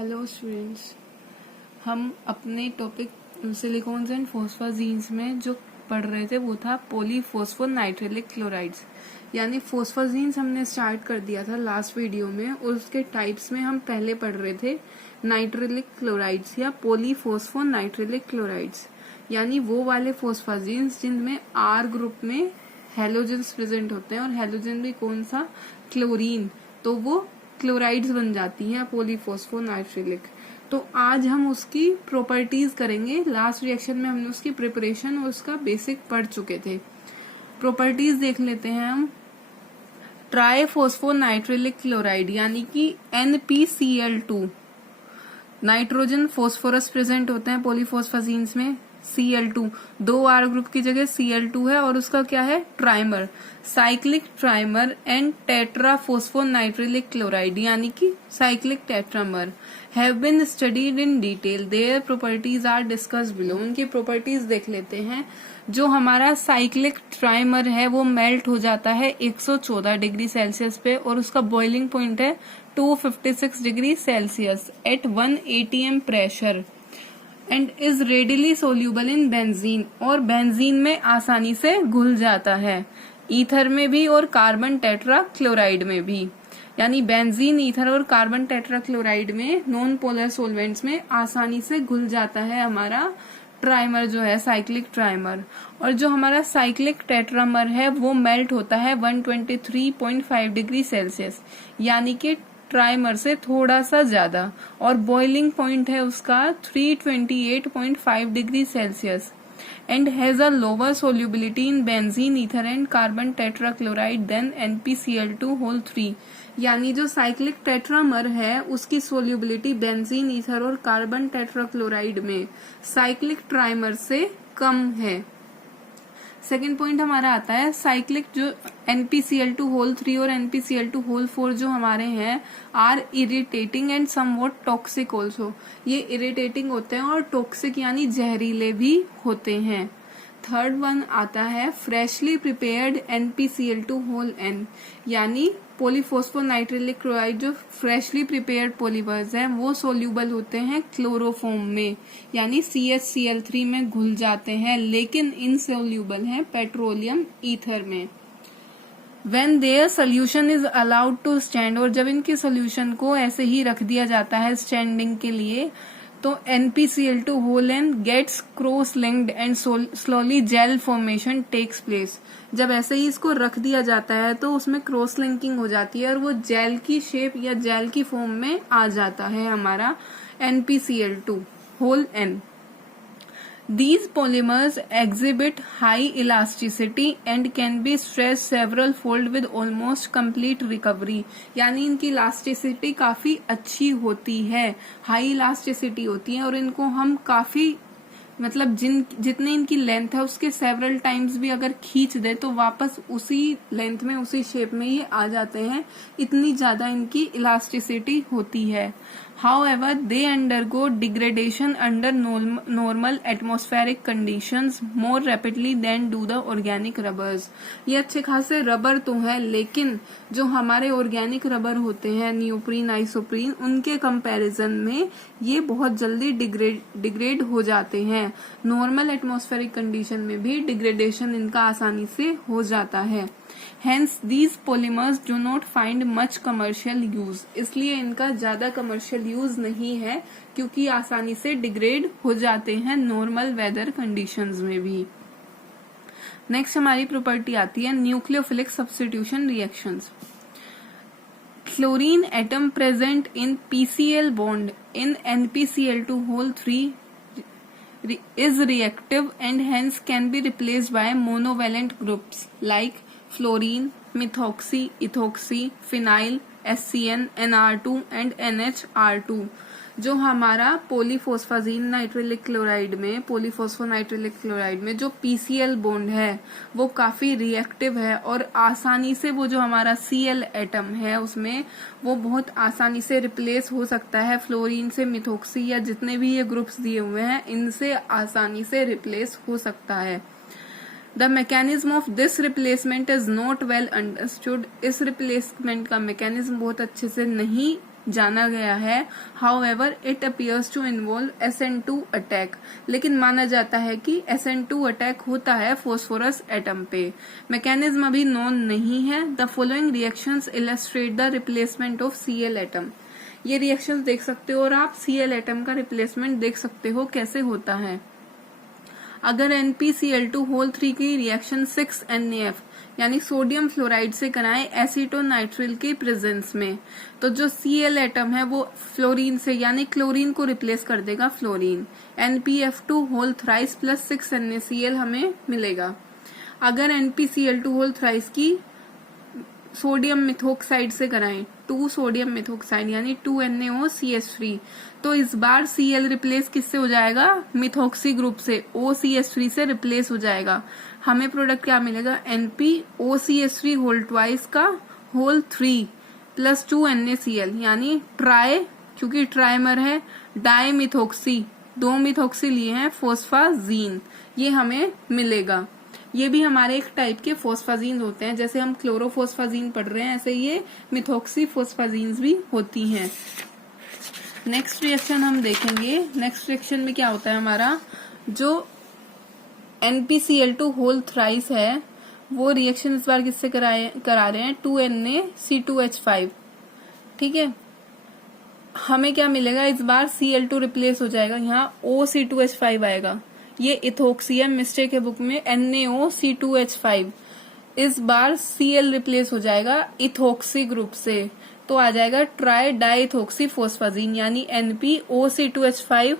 Hello students, हम अपने topic silicones and फोस्फाजीन्स में जो पढ़ रहे थे वो था पॉलीफॉस्फोनाइट्रिलिक क्लोराइड्स। यानी फोस्फाजीन्स हमने स्टार्ट कर दिया था लास्ट वीडियो में, और उसके टाइप्स में हम पहले पढ़ रहे थे नाइट्रिलिक क्लोराइड्स या पॉलीफॉस्फोनाइट्रिलिक क्लोराइड्स। यानी वो वाले फोस्फाजीन्स जिनमें आर ग्रुप में हेलोजेंस प्रेजेंट होते हैं, और हेलोजन भी कौन सा, क्लोरीन, तो वो क्लोराइड्स बन जाती हैं पॉलीफॉस्फोनाइट्रिलिक। तो आज हम उसकी प्रॉपर्टीज करेंगे। लास्ट रिएक्शन में हमने उसकी प्रिपरेशन और उसका बेसिक पढ़ चुके थे। प्रॉपर्टीज देख लेते हैं हम। ट्राइफॉस्फोनाइट्रिलिक क्लोराइड यानी कि NPCl2, नाइट्रोजन फॉस्फोरस प्रेजेंट होते हैं पॉलीफॉस्फाजीन्स में। Cl2, 2 R ग्रुप की जगह Cl2 है, और उसका क्या है, trimer, cyclic trimer and tetraphosphonitrilic chloride यानी कि cyclic tetramer have been studied in detail. Their properties are discussed below. उनकी प्रॉपर्टीज देख लेते हैं। जो हमारा साइक्लिक ट्राइमर है वो मेल्ट हो जाता है 114 डिग्री सेल्सियस पे, और उसका बॉइलिंग पॉइंट है 256 degree Celsius at 1 atm pressure and is readily soluble in benzene, और बेंजीन में आसानी से घुल जाता है, ईथर में भी और कार्बन टेट्रा क्लोराइड में भी। यानी बेंजीन, ईथर और कार्बन टेट्रा क्लोराइड में, नॉन पोलर सोलवेंट्स में आसानी से घुल जाता है हमारा ट्राइमर जो है, साइक्लिक ट्राइमर। और जो हमारा साइक्लिक टेट्रामर है वो मेल्ट होता है 123.5 डिग्री सेल्सियस, यानी कि ट्राइमर से थोड़ा सा ज्यादा, और बॉइलिंग पॉइंट है उसका 328.5 degree Celsius and has a lower solubility in benzene, ether and carbon tetrachloride then NPCl2 यानी जो साइक्लिक टेट्रामर है उसकी सोल्यूबिलिटी बेंजीन, ईथर और कार्बन टेट्रा क्लोराइड में साइक्लिक ट्राइमर से कम है। सेकेंड पॉइंट हमारा आता है साइक्लिक जो NPCl2 और NPCl2 जो हमारे हैं are irritating and somewhat toxic also. ये इरिटेटिंग होते हैं और टॉक्सिक यानी जहरीले भी होते हैं। थर्ड वन आता है फ्रेशली प्रिपेयर्ड NPCl2 यानी पॉलीफॉस्फोनाइट्रिलिक क्लोराइड जो फ्रेशली प्रिपेयर्ड पॉलीमर्स हैं वो सोल्यूबल होते हैं क्लोरोफॉर्म में, यानी CHCl3 में घुल जाते हैं, लेकिन इनसोल्यूबल हैं पेट्रोलियम ईथर में। When their solution is allowed to stand, और जब इनके सोल्यूशन को ऐसे ही रख दिया जाता है स्टैंडिंग के लिए, तो NPCl2 gets cross linked and slowly gel formation takes place. जब ऐसे ही इसको रख दिया जाता है तो उसमें क्रॉस लिंकिंग हो जाती है और वो जेल की शेप या जेल की फॉर्म में आ जाता है हमारा NPCl2। These polymers exhibit high elasticity and can be stressed several fold with almost complete recovery। यानी इनकी इलास्टिसिटी काफी अच्छी होती है, हाई इलास्टिसिटी होती है, और इनको हम काफी मतलब जितने इनकी लेंथ है उसके सेवरल टाइम्स भी अगर खींच दे तो वापस उसी लेंथ में उसी शेप में ये आ जाते हैं, इतनी ज्यादा इनकी इलास्टिसिटी होती है। However, they undergo degradation under normal atmospheric conditions more rapidly than do the organic rubbers। ये अच्छे खासे रबर तो है, लेकिन जो हमारे ऑर्गेनिक रबर होते हैं नियोप्रीन, आइसोप्रीन, उनके कंपैरिजन में ये बहुत जल्दी डिग्रेड हो जाते हैं। नॉर्मल एटमॉस्फेरिक कंडीशन में भी डिग्रेडेशन इनका आसानी से हो जाता है। Hence these polymers do not find much commercial use। इसलिए इनका ज्यादा कमर्शियल यूज नहीं है, क्योंकि आसानी से डिग्रेड हो जाते हैं नॉर्मल वेदर कंडीशंस में भी। नेक्स्ट हमारी प्रॉपर्टी आती है nucleophilic substitution reactions. Chlorine atom present in PCl bond in NPCl2 is reactive and hence can be replaced by monovalent groups like fluorine, methoxy, ethoxy, phenyl, SCN, NR2 and NHR2। जो हमारा पॉलीफॉस्फोनाइट्रिलिक chloride में जो PCl bond है वो काफी reactive है, और आसानी से वो जो हमारा Cl एटम है उसमें वो बहुत आसानी से रिप्लेस हो सकता है फ्लोरीन से, मिथॉक्सी या जितने भी ये ग्रुप्स दिए हुए हैं इनसे आसानी से रिप्लेस हो सकता है। The mechanism of this replacement is not well understood। इस रिप्लेसमेंट का मैकेनिज्म बहुत अच्छे से नहीं जाना गया है। However it appears to involve SN2 attack, लेकिन माना जाता है कि SN2 अटैक होता है फॉस्फोरस एटम पे। मैकेनिज्म अभी नोन नहीं है। The following reactions illustrate the replacement of Cl atom. ये रिएक्शंस देख सकते हो और आप Cl एटम का रिप्लेसमेंट देख सकते हो कैसे होता है। अगर NpCl2 की रिएक्शन 6NaF यानी सोडियम फ्लोराइड से कराएं एसीटोनाइट्रिल के प्रेजेंस में, तो जो Cl एटम है वो फ्लोरीन से यानी क्लोरीन को रिप्लेस कर देगा fluorine. NpF2 thrice plus 6NaCl हमें मिलेगा। अगर NpCl2 थ्राइस की सोडियम मिथोक्साइड से कराएं 2 सोडियम मिथोक्साइड यानी 2NaOCH3, तो इस बार Cl रिप्लेस किससे हो जाएगा? मिथोक्सी ग्रुप से, OCH3 से रिप्लेस हो जाएगा। हमें प्रोडक्ट क्या मिलेगा? NpOCH3 ट्वाइस का होल 3 प्लस 2NaCl यानी ट्राई, क्योंकि ट्राइमर है, डाई मिथोक्सी, 2 मिथोक्सी लिए हैं, फोस्फाजीन, ये हमें मिलेगा। ये भी हमारे एक टाइप के फोस्फाजीन होते हैं, जैसे हम क्लोरोफोस्फाजीन पढ़ रहे हैं ऐसे ये मिथोक्सी फोस्फाजीन्स भी होती हैं। नेक्स्ट रिएक्शन हम देखेंगे। नेक्स्ट रिएक्शन में क्या होता है हमारा, जो NpCl2 थ्राइस है वो रिएक्शन इस बार किससे करा रहे हैं? 2NaC2H5, ठीक है। हमें क्या मिलेगा इस बार? Cl2 रिप्लेस हो जाएगा, यहाँ OC2H5 आएगा। ये इथोक्सी है, मिस्टेक है बुक में, NaOC2H5। इस बार Cl रिप्लेस हो जाएगा इथोक्सी ग्रुप से, तो आ जाएगा ट्राई डाइथोक्सी फोस्फाजीन यानी NpOC2H5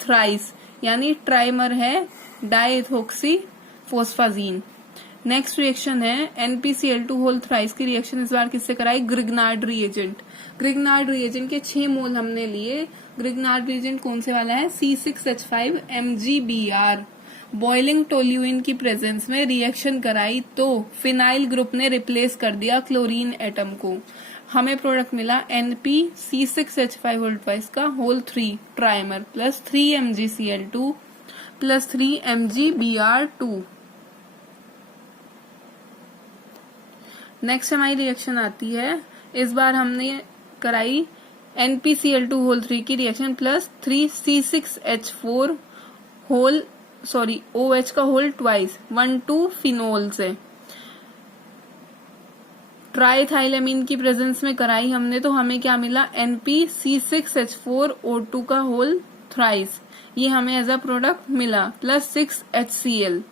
थ्राइस यानी ट्राइमर है डाइथोक्सी फोस्फाजीन। नेक्स्ट रिएक्शन है NpCl2 थ्राइस की रिएक्शन इस बार किससे कराई? Grignard reagent. ग्रिग्नार्ड रिएजेंट के 6 मोल हमने लिए। ग्रिग्नार्ड रिएजेंट कौन से वाला है? C6H5 MgBr। बॉइलिंग टोल्यूइन की प्रेजेंस में रिएक्शन कराई तो फिनाइल ग्रुप ने रिप्लेस कर दिया क्लोरीन एटम को। हमें प्रोडक्ट मिला NpC6H5 का whole 3 trimer plus 3 MgCl2 plus 3 MgBr2। Next हमारी रिएक्शन आती है, इस बार हमने कराई NpCl2 की रिएक्शन प्लस 3 C6H4 OH का होल ट्वाइस 1,2 फिनोल से। ट्राइथाइलेमीन की प्रेजेंस में कराई हमने तो हमें क्या मिला? NpC6H4O2 का होल थ्राइस, ये हमें एज अ प्रोडक्ट मिला, प्लस 6HCl।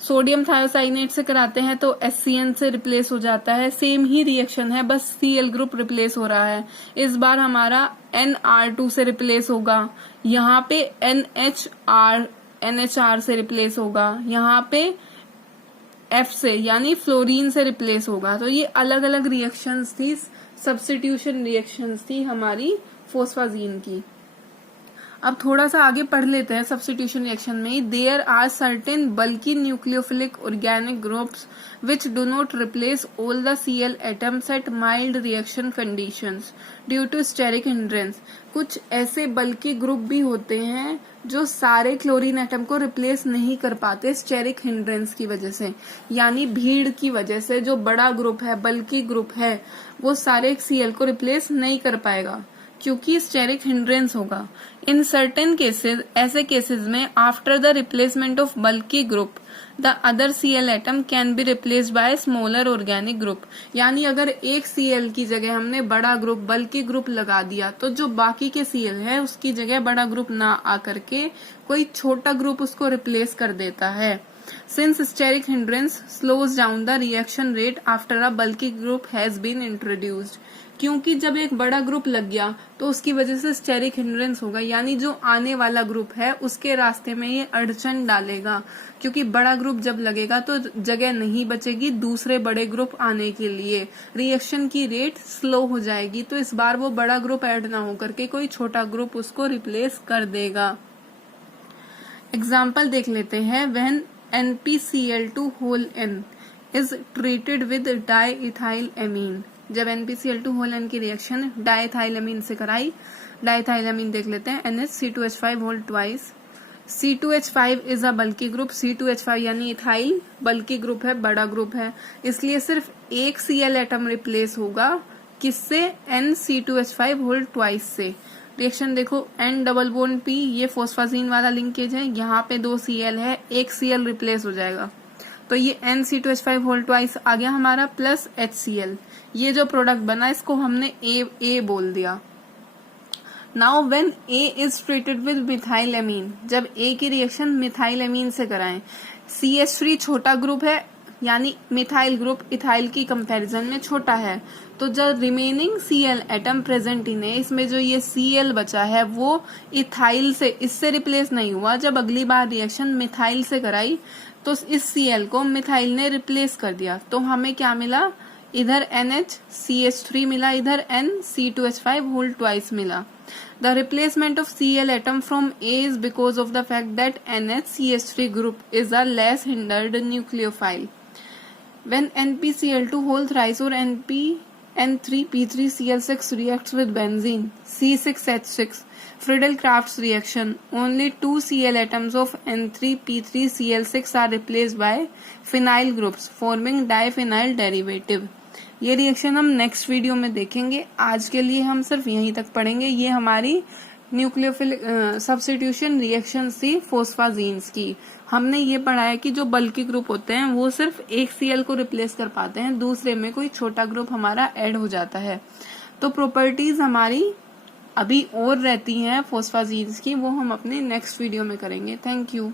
सोडियम थायोसाइनेट से कराते हैं तो HCN से रिप्लेस हो जाता है, सेम ही रिएक्शन है, बस Cl ग्रुप रिप्लेस हो रहा है। इस बार हमारा NR2 से रिप्लेस होगा, यहाँ पे NHR से रिप्लेस होगा, यहाँ पे F से यानी फ्लोरीन से रिप्लेस होगा। तो ये अलग अलग रिएक्शंस थी, सब्स्टिट्यूशन रिएक्शंस थी हमारी फोस्फाजीन की। अब थोड़ा सा आगे पढ़ लेते हैं सब्स्टिट्यूशन रिएक्शन में। There are certain bulky nucleophilic organic groups which do not replace all the Cl atoms at mild reaction conditions due to steric hindrance. कुछ ऐसे बल्की ग्रुप भी होते हैं जो सारे क्लोरीन एटम को रिप्लेस नहीं कर पाते स्टेरिक हिंड्रेंस की वजह से, यानी भीड़ की वजह से। जो बड़ा ग्रुप है, बल्की ग्रुप है, वो सारे Cl को रिप्लेस नहीं कर पाएगा क्योंकि स्टेरिक हिंड्रेंस होगा। इन सर्टेन केसेस, ऐसे केसेस में after the replacement of bulky group the other Cl atom can be replaced by smaller organic group. यानी अगर एक Cl की जगह हमने बड़ा ग्रुप, बल्की ग्रुप लगा दिया तो जो बाकी के Cl है उसकी जगह बड़ा ग्रुप ना आकर के कोई छोटा ग्रुप उसको रिप्लेस कर देता है। Since steric hindrance slows down the reaction rate after a bulky group has been introduced, क्योंकि जब एक बड़ा ग्रुप लग गया तो उसकी वजह से स्टेरिक हिंड्रेंस होगा, यानी जो आने वाला ग्रुप है उसके रास्ते में ये अड़चन डालेगा, क्योंकि बड़ा ग्रुप जब लगेगा तो जगह नहीं बचेगी दूसरे बड़े ग्रुप आने के लिए, रिएक्शन की रेट स्लो हो जाएगी। तो इस बार वो बड़ा ग्रुप ऐड ना होकर के कोई छोटा ग्रुप उसको रिप्लेस कर देगा। एग्जाम्पल देख लेते हैं। When NpCl2 is treated with diethylamine, जब NpCl2 की रिएक्शन डाइथाइलामीन से कराई, डाइथाइलामीन देख लेते हैं NHC2H5 twice. C2H5 is a bulky group, C2H5 यानी इथाइल बल्की ग्रुप है, बड़ा ग्रुप है, इसलिए सिर्फ एक Cl एटम रिप्लेस होगा किससे? NC2H5 होल ट्वाइस से। रिएक्शन देखो, N डबल बॉन्ड P, ये फोस्फाजीन वाला लिंकेज है, यहाँ पे 2 Cl है, एक Cl रिप्लेस हो जाएगा, तो ये NC2H5 होल ट्वाइस आ गया हमारा प्लस HCl। ये जो प्रोडक्ट बना इसको हमने A बोल दिया। Now when A is treated with methyl amine, जब A की रिएक्शन मिथाइल एमीन से कराएं, CH3 छोटा ग्रुप है, यानी मिथाइल ग्रुप इथाइल की कंपैरिजन में छोटा है, तो जब remaining Cl atom present in है, इसमें जो ये Cl बचा है वो इथाइल से, इससे रिप्लेस नहीं हुआ। जब अगली बार रिएक्शन मिथाइल से कराई तो इस Cl को मिथाइल ने रिप्लेस कर दिया, तो हमें क्या मिला? इधर NHCH3 मिला, इधर NC2H5 होल ट्वाइस मिला। The replacement of Cl atom from A is because of the fact that NHCH3 group is a less hindered nucleophile. When NpCl2 whole thrice or N3P3Cl6 reacts with benzene C6H6, Friedel-Crafts reaction, only 2 Cl atoms of N3P3Cl6 are replaced by phenyl groups, forming diphenyl derivative. ये reaction हम next video में देखेंगे। आज के लिए हम सिर्फ यहीं तक पढ़ेंगे। ये हमारी न्यूक्लियोफिलिक सब्स्टिट्यूशन रिएक्शन थी फोस्फाजीन्स की। हमने ये पढ़ा है कि जो बल्की ग्रुप होते हैं वो सिर्फ एक Cl को रिप्लेस कर पाते हैं, दूसरे में कोई छोटा ग्रुप हमारा ऐड हो जाता है। तो प्रॉपर्टीज हमारी अभी और रहती हैं फोस्फाजीन्स की, वो हम अपने नेक्स्ट वीडियो में करेंगे। Thank you.